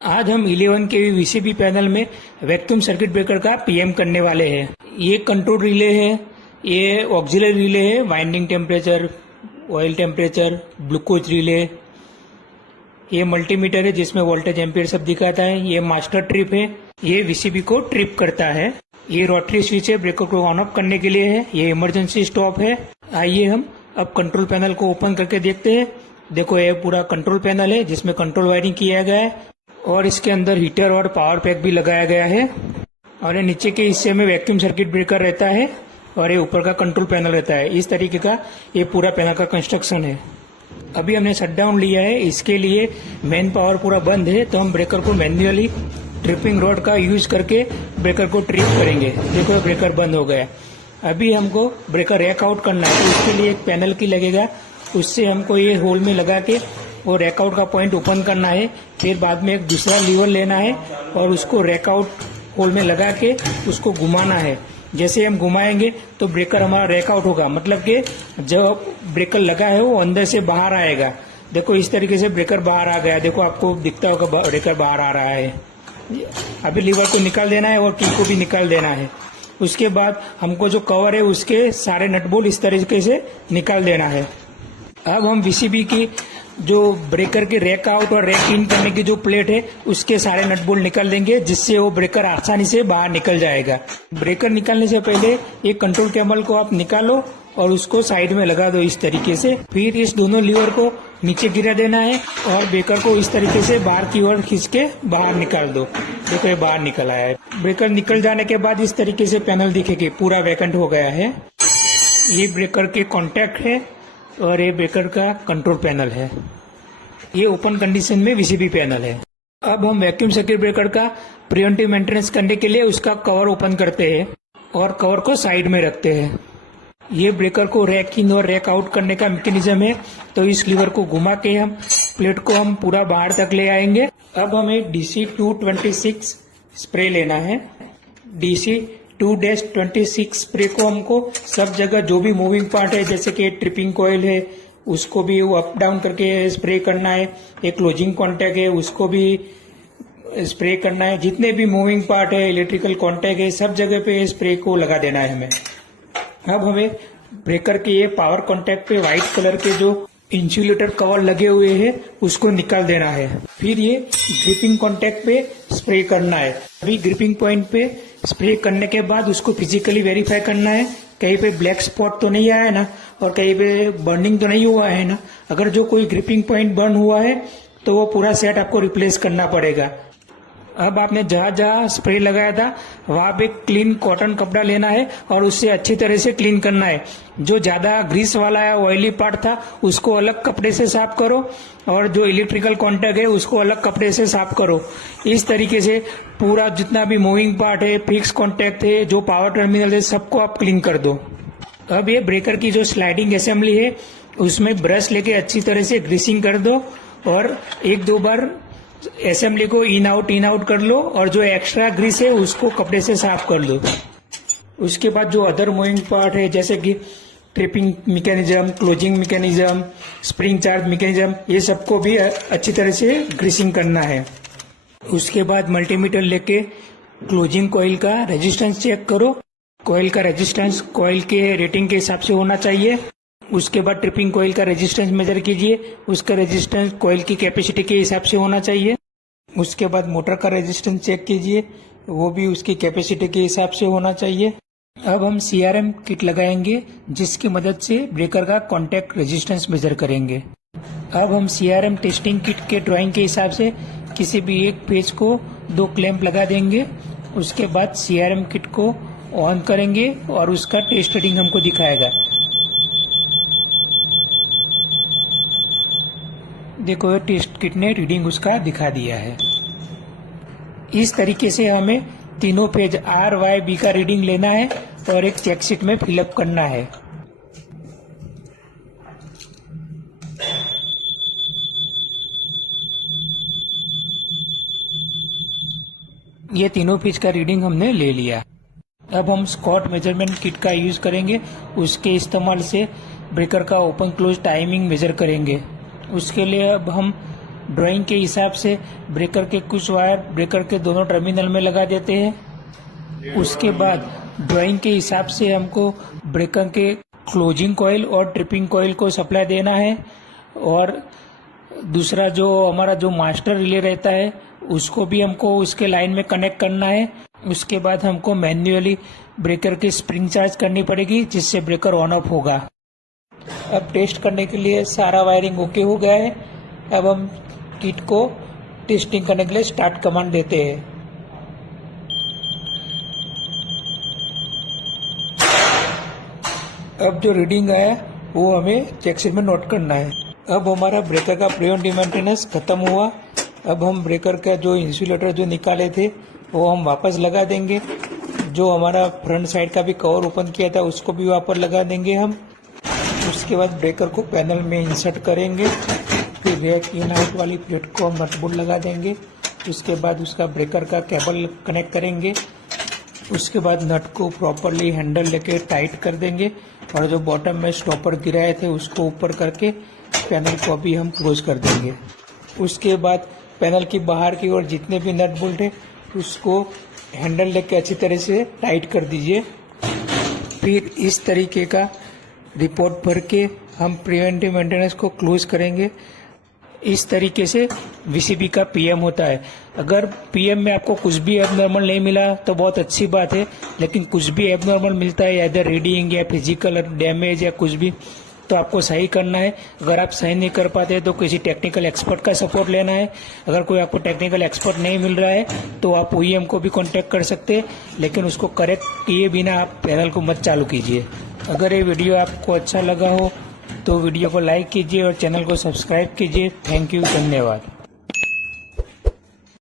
आज हम 11 केवी VCB panel में वैक्यूम सर्किट ब्रेकर का पीएम करने वाले हैं। ये कंट्रोल रिले है, ये ऑक्सिलरी रिले है, winding temperature, oil temperature, glucose relay. ये मल्टीमीटर है जिसमें वोल्टेज एम्पियर सब दिखाता है। ये मास्टर ट्रिप है, ये वीसीबी को ट्रिप करता है। ये रोटरी स्विच है, ब्रेकर को ऑन ऑफ करने के लिए है। ये इमरजेंसी स्टॉप है। आइए हम अब कंट्रोल पैनल को ओपन करके देखते हैं। देखो ये पूरा कंट्रोल पैनल है जिसमें कंट्रोल वायरिंग किया गया है और इसके अंदर हीटर और पावर पैक भी लगाया गया है। और ये नीचे के हिस्से में वैक्यूम सर्किट ब्रेकर रहता है और ये ऊपर का कंट्रोल पैनल रहता है। इस तरीके का ये पूरा पैनल का कंस्ट्रक्शन है। अभी हमने शट डाउन लिया है, इसके लिए मेन पावर पूरा बंद है, तो हम ब्रेकर को मैन्युअली ट्रिपिंग रॉड का यूज करके ब्रेकर को ट्रिप करेंगे। देखो ब्रेकर बंद हो गया। अभी हमको ब्रेकर रैक आउट करना है, तो उसके लिए एक पैनल की लगेगा, उससे हमको ये होल में लगा के वो रैक आउट का पॉइंट ओपन करना है। फिर बाद में एक दूसरा लीवर लेना है और उसको रैक आउट होल में लगा के उसको घुमाना है। जैसे हम घुमाएंगे तो ब्रेकर हमारा रैक आउट होगा, मतलब कि जब ब्रेकर लगा है वो अंदर से बाहर आएगा। देखो इस तरीके से ब्रेकर बाहर आ गया। देखो आपको दिखता होगा ब्रेकर बाहर आ रहा है। अभी लीवर को निकाल देना है और की को भी निकाल देना है। उसके बाद हमको जो कवर है उसके सारे नट बोल्ट इस तरीके से निकाल देना है। अब हम वीसीबी की जो ब्रेकर के रैक आउट और रैक इन करने की जो प्लेट है उसके सारे नट बोल्ट निकाल देंगे, जिससे वो ब्रेकर आसानी से बाहर निकल जाएगा। ब्रेकर निकालने से पहले ये कंट्रोल केबल को आप निकालो और उसको साइड में लगा दो इस तरीके से। फिर इस दोनों लीवर को नीचे गिरा देना है और ब्रेकर को इस तरीके से बाहर की ओर खींच के बाहर निकाल दो। देखो ये बाहर निकल आया है। ब्रेकर निकल जाने के बाद इस तरीके से पैनल दिखेगी, पूरा वैकेंट हो गया है। ये ब्रेकर के कॉन्टैक्ट है और ये ब्रेकर का कंट्रोल पैनल है। ये ओपन कंडीशन में वीसीबी पैनल है। अब हम वैक्यूम सर्किट ब्रेकर का प्रिवेंटिव मेंटेनेंस करने के लिए उसका कवर ओपन करते हैं और कवर को साइड में रखते हैं। ये ब्रेकर को रैक इन और रैक आउट करने का मैकेनिज्म है, तो इस लीवर को घुमा के हम प्लेट को हम पूरा बाहर तक ले आएंगे। अब हमें DC 226 स्प्रे लेना है। DC 2-26 स्प्रे को हमको सब जगह जो भी मूविंग पार्ट है, जैसे कि ट्रिपिंग कॉइल है उसको भी अप डाउन करके स्प्रे करना है। एक क्लोजिंग कॉन्टैक्ट है उसको भी स्प्रे करना है। जितने भी मूविंग पार्ट है, इलेक्ट्रिकल कॉन्टैक्ट है, सब जगह पे स्प्रे को लगा देना है हमें। अब हमें ब्रेकर के ये पावर कॉन्टैक्ट पे व्हाइट कलर के जो इंसुलेटर कवर लगे हुए हैं उसको निकाल देना है। फिर ये ग्रिपिंग कॉन्टैक्ट पे स्प्रे करना है। अभी ग्रिपिंग पॉइंट पे स्प्रे करने के बाद उसको फिजिकली वेरीफाई करना है, कहीं पे ब्लैक स्पॉट तो नहीं आया है ना, और कहीं पे बर्निंग तो नहीं हुआ है ना। अगर जो कोई ग्रिपिंग पॉइंट बर्न हुआ है तो वो पूरा सेट आपको रिप्लेस करना पड़ेगा। अब आपने जहाँ जहाँ स्प्रे लगाया था वहाँ पे क्लीन कॉटन कपड़ा लेना है और उससे अच्छी तरह से क्लीन करना है। जो ज्यादा ग्रीस वाला या ऑयली पार्ट था उसको अलग कपड़े से साफ करो और जो इलेक्ट्रिकल कॉन्टैक्ट है उसको अलग कपड़े से साफ करो। इस तरीके से पूरा जितना भी मूविंग पार्ट है, फिक्स कॉन्टैक्ट है, जो पावर टर्मिनल है, सबको आप क्लीन कर दो। अब ये ब्रेकर की जो स्लाइडिंग असेंबली है उसमें ब्रश लेके अच्छी तरह से ग्रीसिंग कर दो और एक दो बार असेंबली को इन आउट कर लो और जो एक्स्ट्रा ग्रीस है उसको कपड़े से साफ कर लो। उसके बाद जो अदर मूविंग पार्ट है, जैसे कि tripping mechanism, closing mechanism, spring charge mechanism, ये सबको भी अच्छी तरह से ग्रीसिंग करना है। उसके बाद मल्टीमीटर लेके क्लोजिंग कॉइल का रेजिस्टेंस चेक करो। कॉइल का रेजिस्टेंस कॉइल के रेटिंग के हिसाब से होना चाहिए। उसके बाद ट्रिपिंग कॉइल का रेजिस्टेंस मेजर कीजिए, उसका रेजिस्टेंस कॉइल की कैपेसिटी के हिसाब से होना चाहिए। उसके बाद मोटर का रेजिस्टेंस चेक कीजिए, वो भी उसकी कैपेसिटी के हिसाब से होना चाहिए। अब हम CRM किट लगाएंगे जिसकी मदद से ब्रेकर का कॉन्टैक्ट रेजिस्टेंस मेजर करेंगे। अब हम CRM टेस्टिंग किट के ड्राइंग के हिसाब से किसी भी एक पेज को 2 क्लैंप लगा देंगे। उसके बाद CRM किट को ऑन करेंगे और उसका टेस्ट रीडिंग हमको दिखाएगा। देखो टेस्ट किट ने रीडिंग उसका दिखा दिया है। इस तरीके से हमें तीनों पेज R, Y, B का रीडिंग लेना है और एक चेक शीट में फिलअप करना है। ये तीनों पेज का रीडिंग हमने ले लिया। अब हम स्कॉट मेजरमेंट किट का यूज करेंगे। उसके इस्तेमाल से ब्रेकर का ओपन क्लोज टाइमिंग मेजर करेंगे। उसके लिए अब हम ड्राइंग के हिसाब से ब्रेकर के कुछ वायर ब्रेकर के दोनों टर्मिनल में लगा देते हैं। उसके बाद ड्राइंग के हिसाब से हमको ब्रेकर के क्लोजिंग कॉइल और ट्रिपिंग कॉइल को सप्लाई देना है, और दूसरा जो हमारा जो मास्टर रिले रहता है उसको भी हमको उसके लाइन में कनेक्ट करना है। उसके बाद हमको मैन्युअली ब्रेकर की स्प्रिंग चार्ज करनी पड़ेगी, जिससे ब्रेकर ऑन ऑफ होगा। अब टेस्ट करने के लिए सारा वायरिंग ओके हो गया है। अब हम किट को टेस्टिंग करने के लिए स्टार्ट कमांड देते हैं। अब जो रीडिंग आया वो हमें चेकशीट में नोट करना है। अब हमारा ब्रेकर का प्रिवेंटिव मेंटेनेंस खत्म हुआ। अब हम ब्रेकर का जो इंसुलेटर जो निकाले थे वो हम वापस लगा देंगे। जो हमारा फ्रंट साइड का भी कवर ओपन किया था उसको भी वापस लगा देंगे हम। उसके बाद ब्रेकर को पैनल में इंसर्ट करेंगे। फिर रैक इन आउट वाली प्लेट को हम नट बोल्ट लगा देंगे। उसके बाद उसका ब्रेकर का केबल कनेक्ट करेंगे। उसके बाद नट को प्रॉपरली हैंडल लेके टाइट कर देंगे, और जो बॉटम में स्टॉपर गिराए थे उसको ऊपर करके पैनल को भी हम क्लोज कर देंगे। उसके बाद पैनल की बाहर की ओर जितने भी नट बोल्ट है उसको हैंडल लेके अच्छी तरह से टाइट कर दीजिए। फिर इस तरीके का रिपोर्ट भर के हम प्रिवेंटिव मेंटेनेंस को क्लोज करेंगे। इस तरीके से वीसीबी का पीएम होता है। अगर पीएम में आपको कुछ भी एबनॉर्मल नहीं मिला तो बहुत अच्छी बात है, लेकिन कुछ भी एबनॉर्मल मिलता है, या इधर रीडिंग या फिजिकल डैमेज या कुछ भी, तो आपको सही करना है। अगर आप सही नहीं कर पाते तो किसी टेक्निकल एक्सपर्ट का सपोर्ट लेना है। अगर कोई आपको टेक्निकल एक्सपर्ट नहीं मिल रहा है तो आप ओईएम को भी कांटेक्ट कर सकते हैं, लेकिन उसको करेक्ट किए बिना आप पैनल को मत चालू कीजिए। अगर ये वीडियो आपको अच्छा लगा हो तो वीडियो को लाइक कीजिए और चैनल को सब्सक्राइब कीजिए। थैंक यू, धन्यवाद।